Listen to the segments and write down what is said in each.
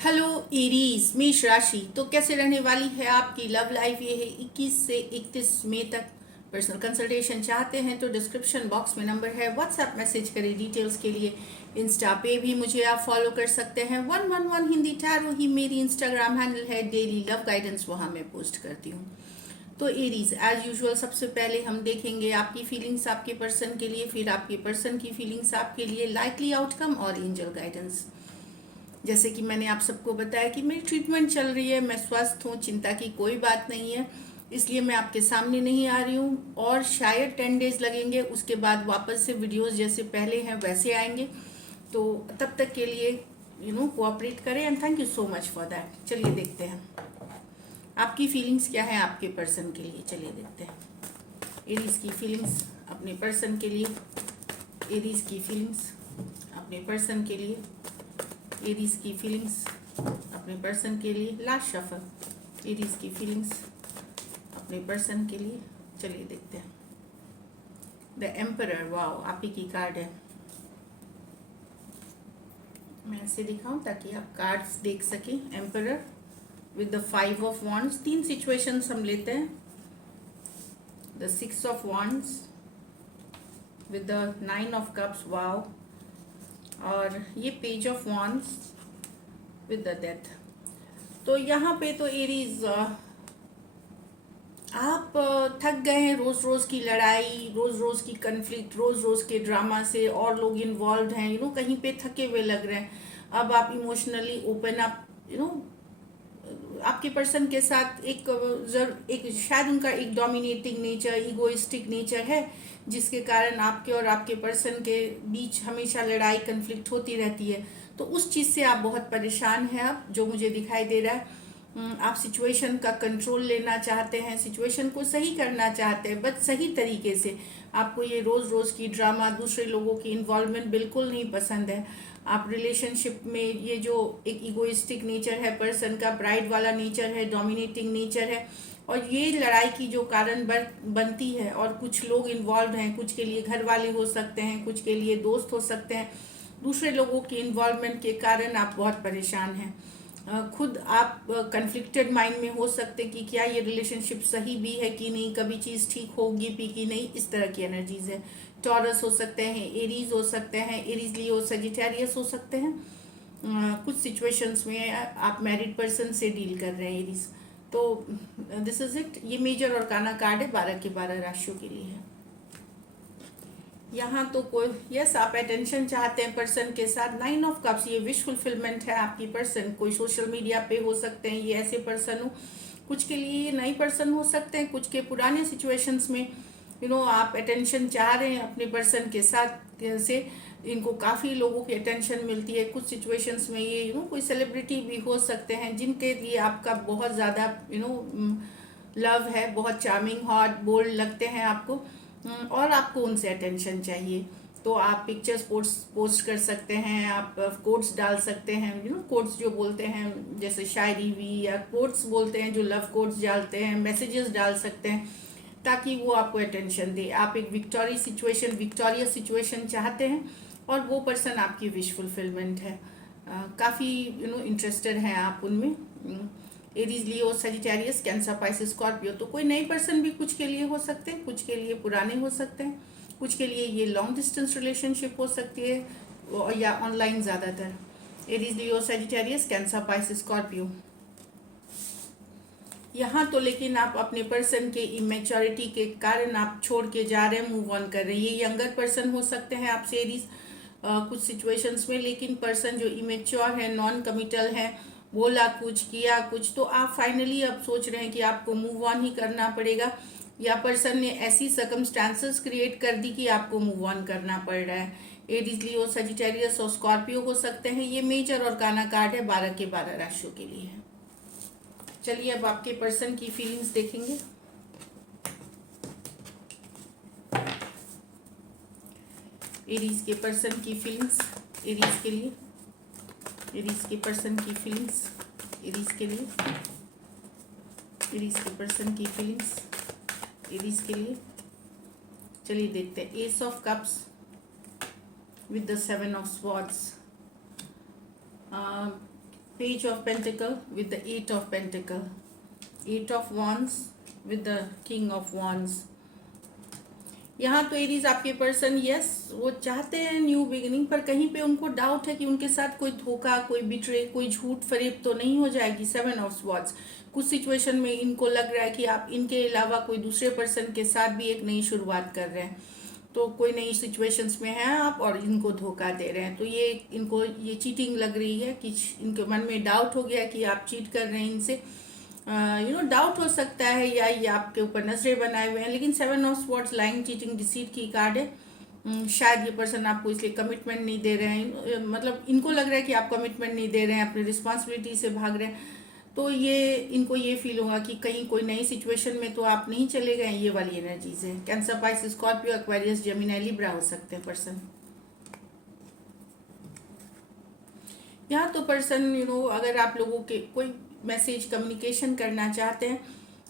Hello Aries मेष राशि। तो कैसे रहने वाली है आपकी लव लाइफ? ये है 21 से 31 मई तक। पर्सनल कंसल्टेशन चाहते हैं तो डिस्क्रिप्शन बॉक्स में नंबर है, व्हाट्सएप मैसेज करें डिटेल्स के लिए। इंस्टा पे भी मुझे आप फॉलो कर सकते हैं, 111 हिंदी टैरो ही मेरी इंस्टाग्राम हैंडल है। डेली लव गाइडेंस वहाँ मैं पोस्ट करती हूँ। तो एरीज एज यूजुअल सबसे पहले हम देखेंगे आपकी फीलिंग्स आपके पर्सन के लिए, फिर आपके पर्सन की फीलिंग्स आपके लिए, लाइकली आउटकम और एंजल गाइडेंस। जैसे कि मैंने आप सबको बताया कि मेरी ट्रीटमेंट चल रही है, मैं स्वस्थ हूँ, चिंता की कोई बात नहीं है, इसलिए मैं आपके सामने नहीं आ रही हूँ और शायद 10 डेज लगेंगे, उसके बाद वापस से वीडियोस जैसे पहले हैं वैसे आएंगे। तो तब तक के लिए कोऑपरेट करें and thank you so much for that. चलिए देखते हैं आपकी फीलिंग्स क्या है आपके पर्सन के लिए। चलिए देखते हैं एरीज की फीलिंग्स अपने पर्सन के लिए। एरीज की फीलिंग्स अपने पर्सन के लिए। एरीज की फीलिंग्स अपने पर्सन के लिए। लास्ट शफल एरीज की फीलिंग्स अपने पर्सन के लिए। चलिए देखते हैं द एम्परर। वाओ, आप ही की कार्ड है। मैं ऐसे दिखाऊं ताकि आप कार्ड्स देख सकें। Emperor with the 5 of wands. 3 situations हम लेते हैं। The 6 of wands with the 9 of cups. Wow. और ये page of wands with the death. तो यहाँ पे तो एरीज आप थक गए हैं रोज रोज की लड़ाई, रोज रोज की कन्फ्लिक्ट, रोज रोज के ड्रामा से, और लोग इन्वॉल्व हैं, कहीं पे थके हुए लग रहे हैं। अब आप इमोशनली ओपन अप, आपके पर्सन के साथ एक शायद उनका एक डोमिनेटिंग नेचर, इगोइस्टिक नेचर है, जिसके कारण आपके और आपके पर्सन के बीच हमेशा लड़ाई कन्फ्लिक्ट होती रहती है। तो उस चीज़ से आप बहुत परेशान हैं। अब जो मुझे दिखाई दे रहा है, आप सिचुएशन का कंट्रोल लेना चाहते हैं, सिचुएशन को सही करना चाहते हैं, बट सही तरीके से। आपको ये रोज़ रोज़ की ड्रामा, दूसरे लोगों की इन्वॉल्वमेंट बिल्कुल नहीं पसंद है। आप रिलेशनशिप में ये जो एक इगोइस्टिक नेचर है पर्सन का, प्राइड वाला नेचर है, डोमिनेटिंग नेचर है, और ये लड़ाई की जो कारण बनती है, और कुछ लोग इन्वॉल्व हैं, कुछ के लिए घर वाले हो सकते हैं, कुछ के लिए दोस्त हो सकते हैं। दूसरे लोगों की इन्वॉल्वमेंट के कारण आप बहुत परेशान हैं। खुद आप कन्फ्लिक्टेड माइंड में हो सकते कि क्या ये रिलेशनशिप सही भी है कि नहीं, कभी चीज़ ठीक होगी भी कि नहीं, इस तरह की एनर्जीज है। टॉरस हो सकते हैं, एरीज हो सकते हैं, एरीज लियो सजिटेरियस हो सकते हैं। कुछ सिचुएशंस में आप मैरिड पर्सन से डील कर रहे हैं एरीज। तो दिस इज इट। ये मेजर और काना कार्ड है, 12 के 12 राशियों के लिए है। यहाँ तो कोई यस, आप अटेंशन चाहते हैं पर्सन के साथ। 9 ऑफ कप्स, ये विश फुलफिलमेंट है आपकी पर्सन। कोई सोशल मीडिया पे हो सकते हैं ये ऐसे पर्सन हो, कुछ के लिए ये नई पर्सन हो सकते हैं, कुछ के पुराने सिचुएशंस में आप अटेंशन चाह रहे हैं अपने पर्सन के साथ से। इनको काफ़ी लोगों की अटेंशन मिलती है। कुछ सिचुएशंस में ये कोई सेलिब्रिटी भी हो सकते हैं जिनके लिए आपका बहुत ज़्यादा लव है, बहुत चार्मिंग, हॉट, बोल्ड लगते हैं आपको, और आपको उनसे अटेंशन चाहिए। तो आप पिक्चर्स पोस्ट कर सकते हैं, आप कोट्स डाल सकते हैं, कोट्स जो बोलते हैं जैसे शायरी भी, या कोट्स बोलते हैं जो लव कोट्स डालते हैं, मैसेजेस डाल सकते हैं ताकि वो आपको अटेंशन दे। आप एक विक्टोरियस सिचुएशन चाहते हैं, और वो पर्सन आपकी विश फुलफिलमेंट है। काफ़ी इंटरेस्टेड हैं आप उनमें। Aries Leo Sagittarius cancer Pisces Scorpio. तो कोई नए पर्सन भी कुछ के लिए हो सकते हैं, कुछ के लिए पुराने हो सकते हैं, कुछ के लिए ये लॉन्ग डिस्टेंस रिलेशनशिप हो सकती है, या ऑनलाइन ज़्यादातर। Aries Leo Sagittarius cancer Pisces Scorpio. यहाँ तो लेकिन आप अपने पर्सन के इमेच्योरिटी के कारण आप छोड़ के जा रहे हैं, मूव ऑन कर रहे हैं। ये यंगर पर्सन हो सकते हैं आपसे एरीज कुछ सिचुएशंस में, लेकिन पर्सन जो इमेच्योर है, नॉन कमिटल है, बोला कुछ किया कुछ, तो आप फाइनली अब सोच रहे हैं कि आपको मूव ऑन ही करना पड़ेगा, या पर्सन ने ऐसी सर्कमस्टांसेस क्रिएट कर दी कि आपको मूव ऑन करना पड़ रहा है। एरीज लियो सजिटेरियस और स्कॉर्पियो हो सकते हैं। ये मेजर और काना कार्ड है, 12 के 12 राशियों के लिए है। चलिए अब आपके पर्सन की फीलिंग्स देखेंगे। एरीज के पर्सन की फीलिंग्स एरीज के लिए। एरीज के पर्सन की फीलिंग्स एरीज के लिए। एरीज के पर्सन की फीलिंग्स एरीज के लिए। चलिए देखते हैं। S of cups with the 7 of swords. Page of Pentacle with the Eight of Pentacle, Eight of Wands with the King of Wands. यहाँ तो एरीज आपके पर्सन यस वो चाहते हैं न्यू बिगिनिंग, पर कहीं पे उनको डाउट है कि उनके साथ कोई धोखा, कोई बिट्रे, कोई झूठ फरेब तो नहीं हो जाएगी. 7 ऑफ स्वॉर्ड्स. कुछ सिचुएशन में इनको लग रहा है कि आप इनके अलावा कोई दूसरे पर्सन के साथ भी एक नई शुरुआत कर रहे हैं, तो कोई नई सिचुएशंस में हैं आप और इनको धोखा दे रहे हैं. तो ये इनको ये चीटिंग लग रही है कि इनके मन में डाउट हो गया कि आप चीट कर रहे हैं इनसे. डाउट हो सकता है या ये आपके ऊपर नजरें बनाए हुए हैं. लेकिन 7 of swords lying, cheating, deceit की कार्ड है. शायद ये पर्सन आपको इसलिए कमिटमेंट नहीं दे रहे हैं, मतलब इनको लग रहा है कि आप कमिटमेंट नहीं दे रहे हैं, अपनी रिस्पॉन्सिबिलिटी से भाग रहे हैं. तो ये इनको ये फील होगा कि कहीं कोई नई सिचुएशन में तो आप नहीं चले गए. ये वाली एनर्जीज है. Cancer, Pisces, Scorpio, Aquarius, Gemini, Libra हो सकते हैं पर्सन. यहाँ तो पर्सन अगर आप लोगों के कोई मैसेज कम्युनिकेशन करना चाहते हैं,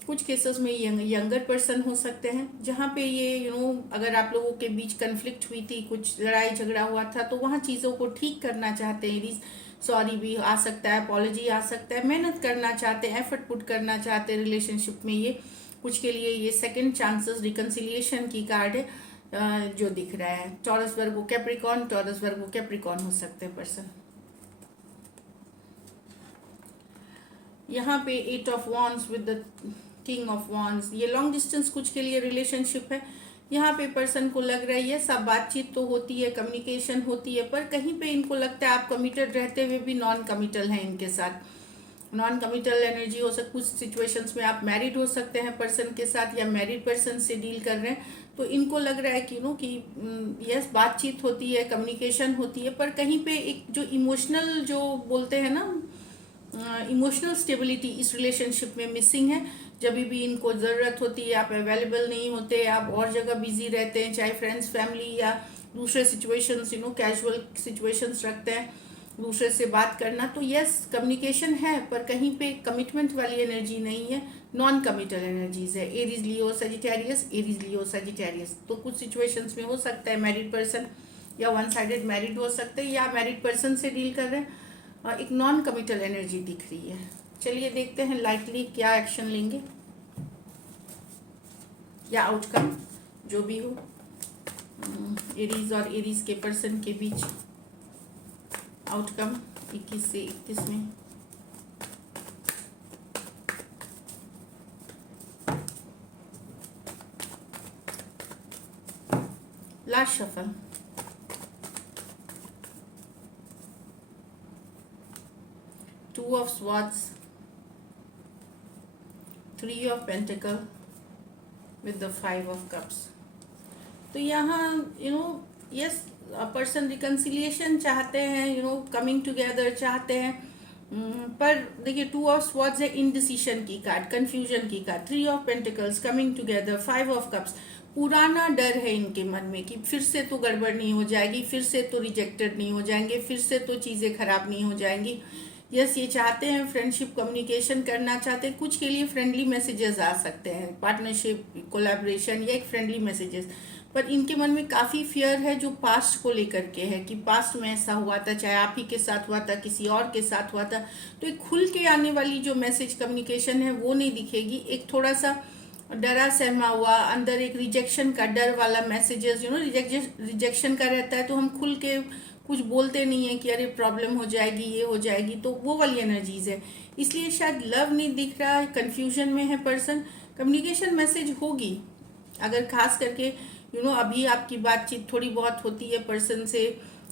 कुछ केसेस में यंगर पर्सन हो सकते हैं, जहाँ पे ये अगर आप लोगों के बीच कन्फ्लिक्ट हुई थी, कुछ लड़ाई झगड़ा हुआ था, तो वहाँ चीज़ों को ठीक करना चाहते हैं. सॉरी भी आ सकता है, अपॉलॉजी आ सकता है, मेहनत करना चाहते हैं, एफर्ट पुट करना चाहते हैं रिलेशनशिप में. ये कुछ के लिए ये सेकंड चांसेस, रिकन्सिलिएशन की कार्ड है जो दिख रहा है. टॉरस, वर्गो, कैप्रिकॉर्न, टॉरस, वर्गो, कैप्रिकॉर्न हो सकते हैं पर्सन. यहाँ पे 8 of wands with the king of wands. ये लॉन्ग डिस्टेंस कुछ के लिए रिलेशनशिप है. यहाँ पे पर्सन को लग रहा है ये सब बातचीत तो होती है, कम्युनिकेशन होती है, पर कहीं पे इनको लगता है आप कमिटेड रहते हुए भी नॉन कमिटल हैं इनके साथ. नॉन कमिटल एनर्जी हो सकती. कुछ सिचुएशंस में आप मैरिड हो सकते हैं पर्सन के साथ, या मैरिड पर्सन से डील कर रहे हैं. तो इनको लग रहा है कि यस बातचीत होती है, कम्युनिकेशन होती है, पर कहीं पे एक जो इमोशनल जो बोलते हैं ना, इमोशनल स्टेबिलिटी इस रिलेशनशिप में मिसिंग है. जब भी इनको ज़रूरत होती है आप अवेलेबल नहीं होते, आप और जगह बिजी रहते हैं, चाहे फ्रेंड्स, फैमिली या दूसरे सिचुएशंस, कैजुअल सिचुएशंस रखते हैं दूसरे से बात करना. तो यस कम्युनिकेशन है, पर कहीं पे कमिटमेंट वाली एनर्जी नहीं है, नॉन कमिटल एनर्जीज है. एरीज, लियो, सजिटेरियस, एरीज, लियो, सजिटेरियस. तो कुछ सिचुएशंस में हो सकता है मैरिड पर्सन या वन साइडेड मैरिड हो सकते हैं, या मैरिड पर्सन से डील कर रहे हैं. एक नॉन कमिटल एनर्जी दिख रही है. चलिए देखते हैं लाइटली क्या एक्शन लेंगे या आउटकम जो भी हो एरीज और एरीज के पर्सन के बीच. आउटकम 21 से 31 में. Last shuffle. Two of Swords, Three of Pentacle with the Five of Cups. तो यहाँ यस पर्सन रिकन्सिलिएशन चाहते हैं, कमिंग टुगेदर चाहते हैं. पर देखिए 2 ऑफ स्वॉर्ड्स है, इनडिसीशन की कार्ड, कंफ्यूजन की card. 3 of pentacles, coming together. 5 of cups. पुराना डर है इनके मन में कि फिर से तो गड़बड़ नहीं हो जाएगी, फिर से तो रिजेक्टेड नहीं हो जाएंगे, फिर से तो चीज़ें खराब नहीं हो जाएंगी. यस ये चाहते हैं फ्रेंडशिप, कम्युनिकेशन करना चाहते हैं. कुछ के लिए फ्रेंडली मैसेजेस आ सकते हैं, पार्टनरशिप, कोलैबोरेशन या एक फ्रेंडली मैसेजेस. पर इनके मन में काफ़ी फियर है जो पास्ट को लेकर के है कि पास्ट में ऐसा हुआ था, चाहे आप ही के साथ हुआ था, किसी और के साथ हुआ था. तो एक खुल के आने वाली जो मैसेज कम्युनिकेशन है वो नहीं दिखेगी. एक थोड़ा सा डरा सहमा हुआ अंदर एक रिजेक्शन का डर वाला मैसेजेस रिजेक्शन का रहता है, तो हम खुल के कुछ बोलते नहीं है कि अरे प्रॉब्लम हो जाएगी, ये हो जाएगी. तो वो वाली एनर्जीज है, इसलिए शायद लव नहीं दिख रहा है, कन्फ्यूजन में है पर्सन. कम्युनिकेशन मैसेज होगी अगर खास करके अभी आपकी बातचीत थोड़ी बहुत होती है पर्सन से,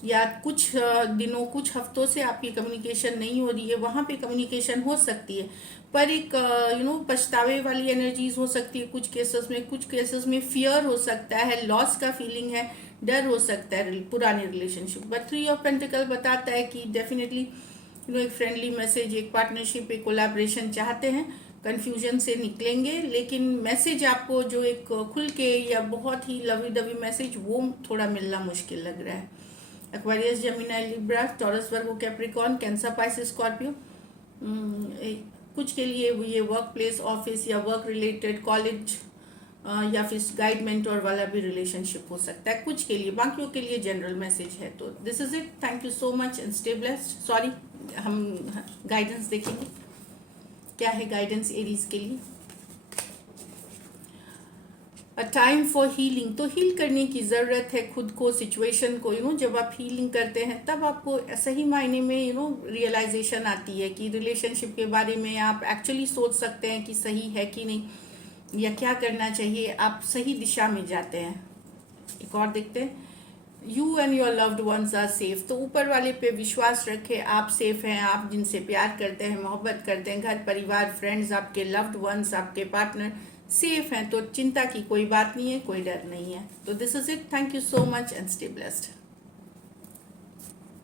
या कुछ दिनों, कुछ हफ्तों से आपकी कम्युनिकेशन नहीं हो रही है, वहाँ पे कम्युनिकेशन हो सकती है. पर एक पछतावे वाली एनर्जीज हो सकती है कुछ केसेस में फियर हो सकता है, लॉस का फीलिंग है, डर हो सकता है पुराने रिलेशनशिप. बट 3 ऑफ पेंटिकल बताता है कि डेफिनेटली एक फ्रेंडली मैसेज, एक पार्टनरशिप, एक कोलैबोरेशन चाहते हैं, कन्फ्यूजन से निकलेंगे. लेकिन मैसेज आपको जो एक खुल के या बहुत ही लवी डवी मैसेज, वो थोड़ा मिलना मुश्किल लग रहा है. एक्वेरियस, जेमिनी, लिब्रा, टॉरस, वर्गो, कैप्रिकॉर्न, कैंसर, पाइसेस, स्कॉर्पियो. कुछ के लिए ये वर्क प्लेस, ऑफिस या वर्क रिलेटेड, कॉलेज या फिर गाइड मेंटोर वाला भी रिलेशनशिप हो सकता है कुछ के लिए. बाकियों के लिए जनरल मैसेज है. तो this is it. Thank you so much and stay blessed. Sorry हम गाइडेंस देखेंगे क्या है गाइडेंस एरीज के लिए। अ टाइम फॉर हीलिंग, तो हील करने की ज़रूरत है खुद को, सिचुएशन को। जब आप हीलिंग करते हैं तब आपको सही मायने में रियलाइजेशन आती है कि रिलेशनशिप के बारे में आप एक्चुअली सोच सकते हैं कि सही है कि नहीं, या क्या करना चाहिए, आप सही दिशा में जाते हैं। एक और देखते हैं, you and your loved ones are safe, तो ऊपर वाले पे विश्वास रखें, आप सेफ हैं, आप जिनसे प्यार करते हैं, मोहब्बत करते हैं, घर परिवार फ्रेंड्स, आपके लव्ड वंस, आपके पार्टनर सेफ हैं, तो चिंता की कोई बात नहीं है, कोई डर नहीं है। तो this is it, thank you so much and stay blessed.